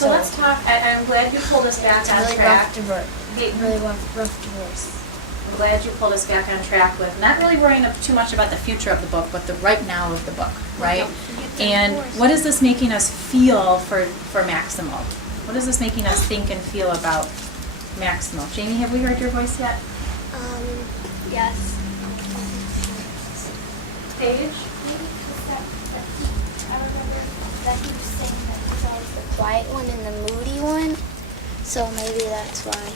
So let's talk, I'm glad you pulled us back on really track. really rough divorce. I'm glad you pulled us back on track with not really worrying too much about the future of the book, but the right now of the book, right? And what is this making us feel for Maximo? What is this making us think and feel about Maximo? Jamie, have we heard your voice yet? Yes. Paige? I remember that he was saying that he's always the quiet one and the moody one, so maybe that's why.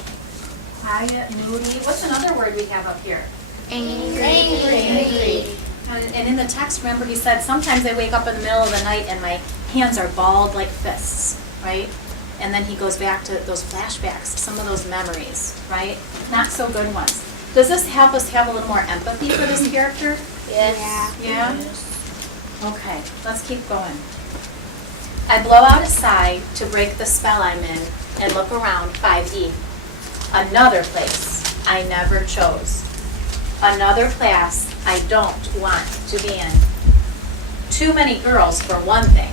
Quiet, moody. What's another word we have up here? Angry. And in the text, remember he said, sometimes I wake up in the middle of the night and my hands are balled like fists, right? And then he goes back to those flashbacks, some of those memories, right? Not so good ones. Does this help us have a little more empathy for this character? Yes. Yeah? Okay, let's keep going. I blow out a sigh to break the spell I'm in and look around 5E. Another place I never chose. Another class I don't want to be in. Too many girls for one thing.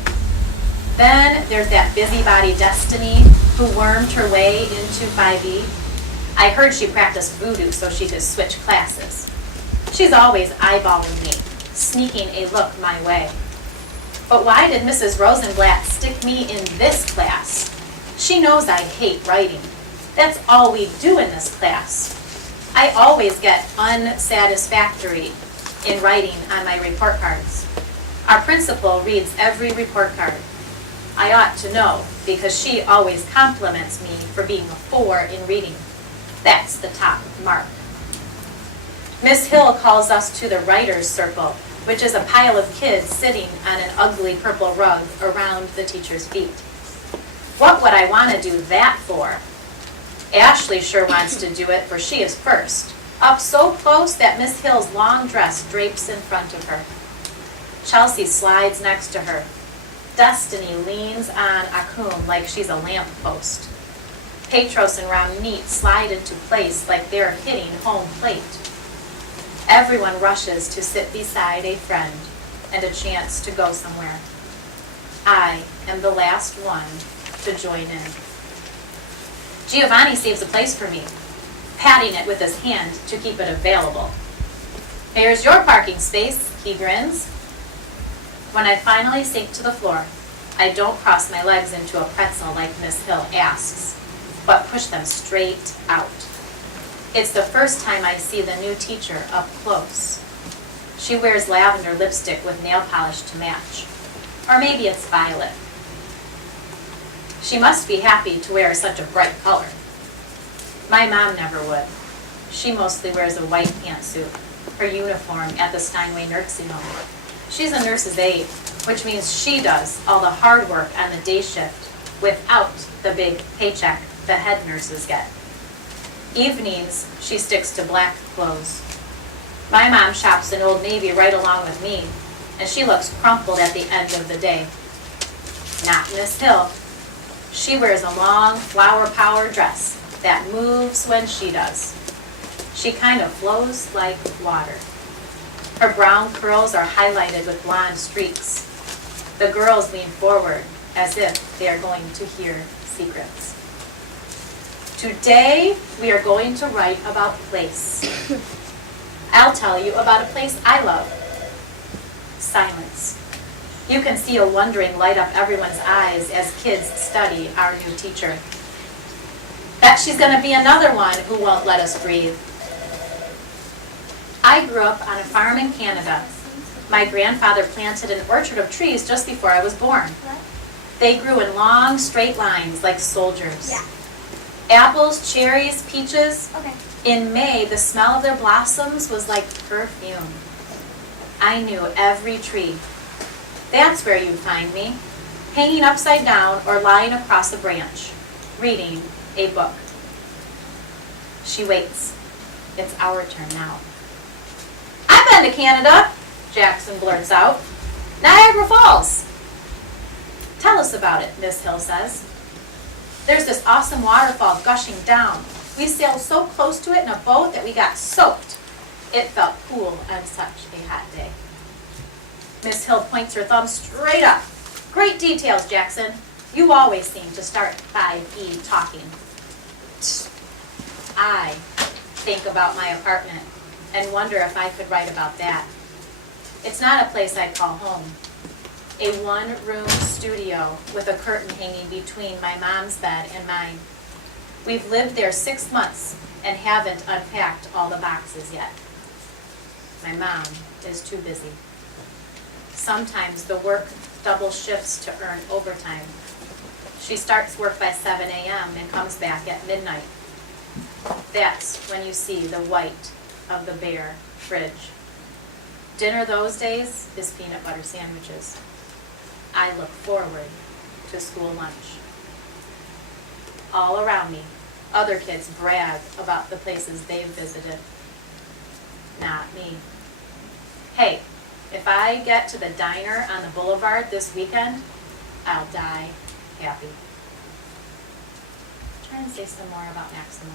Then there's that busybody Destiny who wormed her way into 5E. I heard she practiced voodoo so she could switch classes. She's always eyeballing me, sneaking a look my way. But why did Mrs. Rosenblatt stick me in this class? She knows I hate writing. That's all we do in this class. I always get unsatisfactory in writing on my report cards. Our principal reads every report card. I ought to know because she always compliments me for being a 4 in reading. That's the top mark. Miss Hill calls us to the writer's circle, which is a pile of kids sitting on an ugly purple rug around the teacher's feet. What would I want to do that for? Ashley sure wants to do it, for she is first, up so close that Miss Hill's long dress drapes in front of her. Chelsea slides next to her. Destiny leans on Akum like she's a lamppost. Petros and Ramneet slide into place like they're hitting home plate. Everyone rushes to sit beside a friend and a chance to go somewhere. I am the last one to join in. Giovanni saves a place for me, patting it with his hand to keep it available. Here's your parking space, he grins. When I finally sink to the floor, I don't cross my legs into a pretzel like Miss Hill asks, but push them straight out. It's the first time I see the new teacher up close. She wears lavender lipstick with nail polish to match. Or maybe it's violet. She must be happy to wear such a bright color. My mom never would. She mostly wears a white pantsuit, her uniform at the Steinway nursing home. She's a nurse's aide, which means she does all the hard work on the day shift without the big paycheck the head nurses get. Evenings, she sticks to black clothes. My mom shops in Old Navy right along with me, and she looks crumpled at the end of the day. Not Miss Hill. She wears a long flower power dress that moves when she does. She kind of flows like water. Her brown curls are highlighted with blonde streaks. The girls lean forward as if they are going to hear secrets. Today, we are going to write about place. I'll tell you about a place I love. Silence. You can see a wondering light up everyone's eyes as kids study our new teacher. Bet she's going to be another one who won't let us breathe. I grew up on a farm in Canada. My grandfather planted an orchard of trees just before I was born. They grew in long, straight lines like soldiers. Yeah. Apples, cherries, peaches. Okay. In May, the smell of their blossoms was like perfume. I knew every tree. That's where you'd find me, hanging upside down or lying across a branch, reading a book. She waits. It's our turn now. I've been to Canada, Jackson blurts out. Niagara Falls. Tell us about it, Miss Hill says. There's this awesome waterfall gushing down. We sailed so close to it in a boat that we got soaked. It felt cool on such a hot day. Miss Hill points her thumb straight up. Great details, Jackson. You always seem to start 5E talking. I think about my apartment and wonder if I could write about that. It's not a place I'd call home. A one-room studio with a curtain hanging between my mom's bed and mine. We've lived there 6 months and haven't unpacked all the boxes yet. My mom is too busy. Sometimes the work double shifts to earn overtime. She starts work by 7 a.m. and comes back at midnight. That's when you see the white of the bare fridge. Dinner those days is peanut butter sandwiches. I look forward to school lunch. All around me, other kids brag about the places they've visited. Not me. Hey, if I get to the diner on the boulevard this weekend, I'll die happy. Try and say some more about Maximo.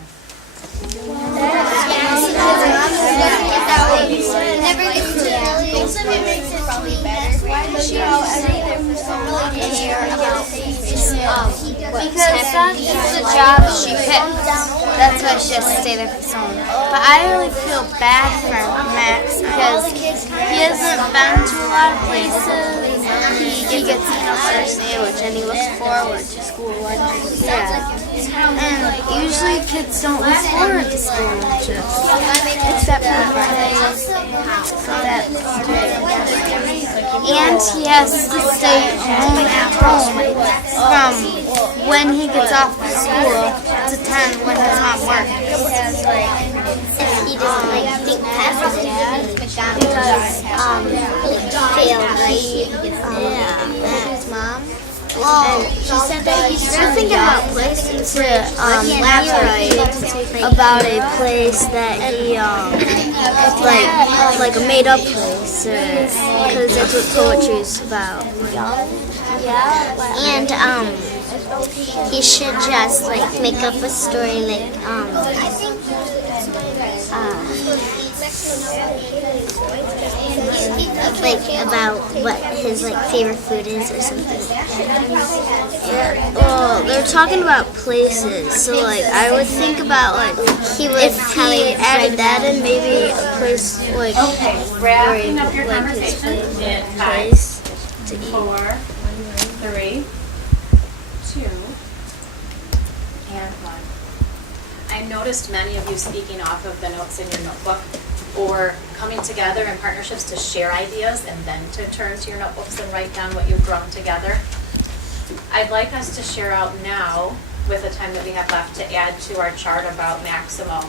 Because that's the job she picked. That's why she has to stay there for so long. But I really feel bad for Max because he hasn't been to a lot of places. He gets peanut butter sandwich and he looks forward to school lunches. Yeah. And usually kids don't look forward to school lunches. Except for Fridays. So that's and he has to stay home at home from when he gets off of school to 10 when his mom works. He doesn't think past his dad because failed, right? His mom. Well, she said that he's thinking about places to write about a place that he like a made up place, because that's what poetry is about. And he should just like make up a story like about what his favorite food is or something. Yeah, well, they're talking about places, so I would think about if he added that in, maybe a place Okay, wrapping up your his conversation in 5, place to eat. 4, 3, 2, and 1. I noticed many of you speaking off of the notes in your notebook or coming together in partnerships to share ideas and then to turn to your notebooks and write down what you've grown together. I'd like us to share out now, with the time that we have left, to add to our chart about Maximo.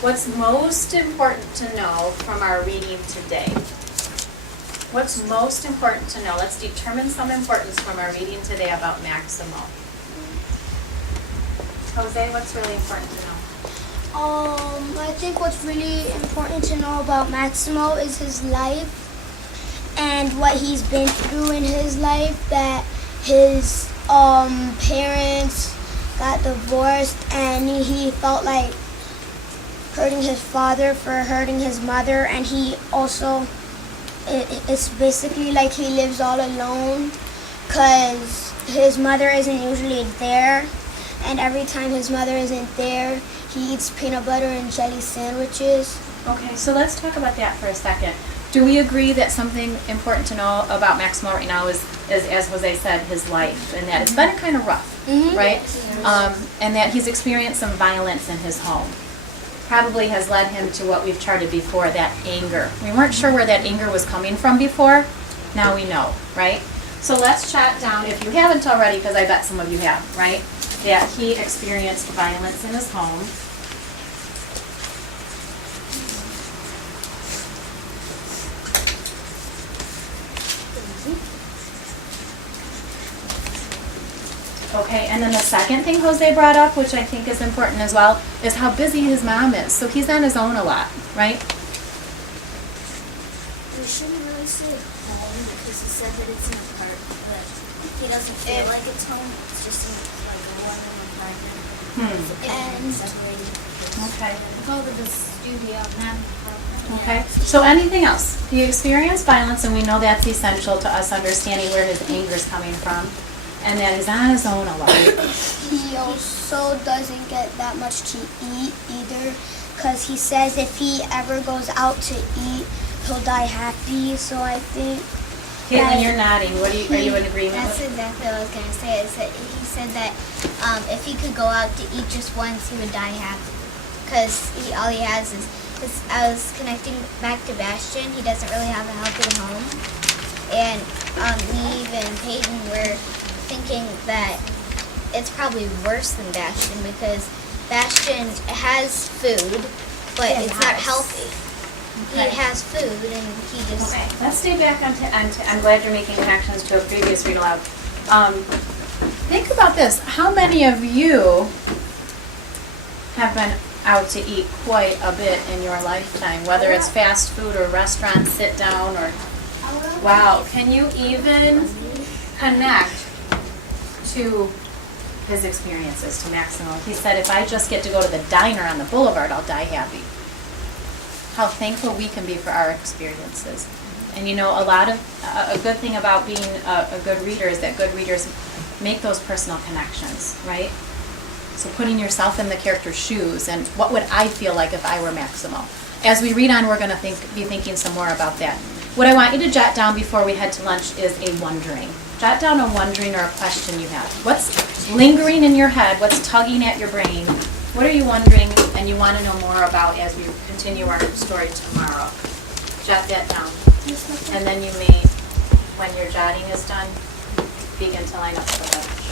What's most important to know from our reading today? What's most important to know? Let's determine some importance from our reading today about Maximo. Jose, what's really important to know? I think what's really important to know about Maximo is his life and what he's been through in his life, that his parents got divorced and he felt like hurting his father for hurting his mother, and he also, it's basically like he lives all alone because his mother isn't usually there, and every time his mother isn't there, he eats peanut butter and jelly sandwiches. Okay, so let's talk about that for a second. Do we agree that something important to know about Maximo right now is as Jose said, his life, and that it's been kind of rough, right? And that he's experienced some violence in his home. Probably has led him to what we've charted before, that anger. We weren't sure where that anger was coming from before. Now we know, right? So let's jot down, if you haven't already, because I bet some of you have, right? That he experienced violence in his home. Okay, and then the second thing Jose brought up, which I think is important as well, is how busy his mom is. So he's on his own a lot, right? We shouldn't really say home because he said that it's an apartment, but he doesn't feel like it's home. It's just a one-room apartment. And Okay. go to the studio, not an apartment. Okay. So anything else? He experienced violence, and we know that's essential to us understanding where his anger is coming from. and that he's on his own a lot. He also doesn't get that much to eat either, because he says if he ever goes out to eat, he'll die happy. So I think. Caitlin, you're nodding. Are you in agreement That's with? exactly what I was gonna say. Is that he said that if he could go out to eat just once, he would die happy. Because all he has is. Cause I was connecting back to Bastion. He doesn't really have a healthy home, and Neve and Peyton were thinking that it's probably worse than Bastion because Bastion has food, but it's not healthy. Okay. He has food, and he just. Okay, let's stay back onto I'm glad you're making connections to a previous Read Aloud. Think about this. How many of you have been out to eat quite a bit in your lifetime, whether it's fast food or restaurant, sit down, or wow, can you even connect to his experiences, to Maximo? He said, if I just get to go to the diner on the boulevard, I'll die happy. How thankful we can be for our experiences. And you know, a good thing about being a good reader is that good readers make those personal connections, right? So putting yourself in the character's shoes, and what would I feel like if I were Maximo? As we read on, we're going to be thinking some more about that. What I want you to jot down before we head to lunch is a wondering. Jot down a wondering or a question you have. What's lingering in your head? What's tugging at your brain? What are you wondering and you want to know more about as we continue our story tomorrow? Jot that down. And then you may, when your jotting is done, begin to line up for lunch.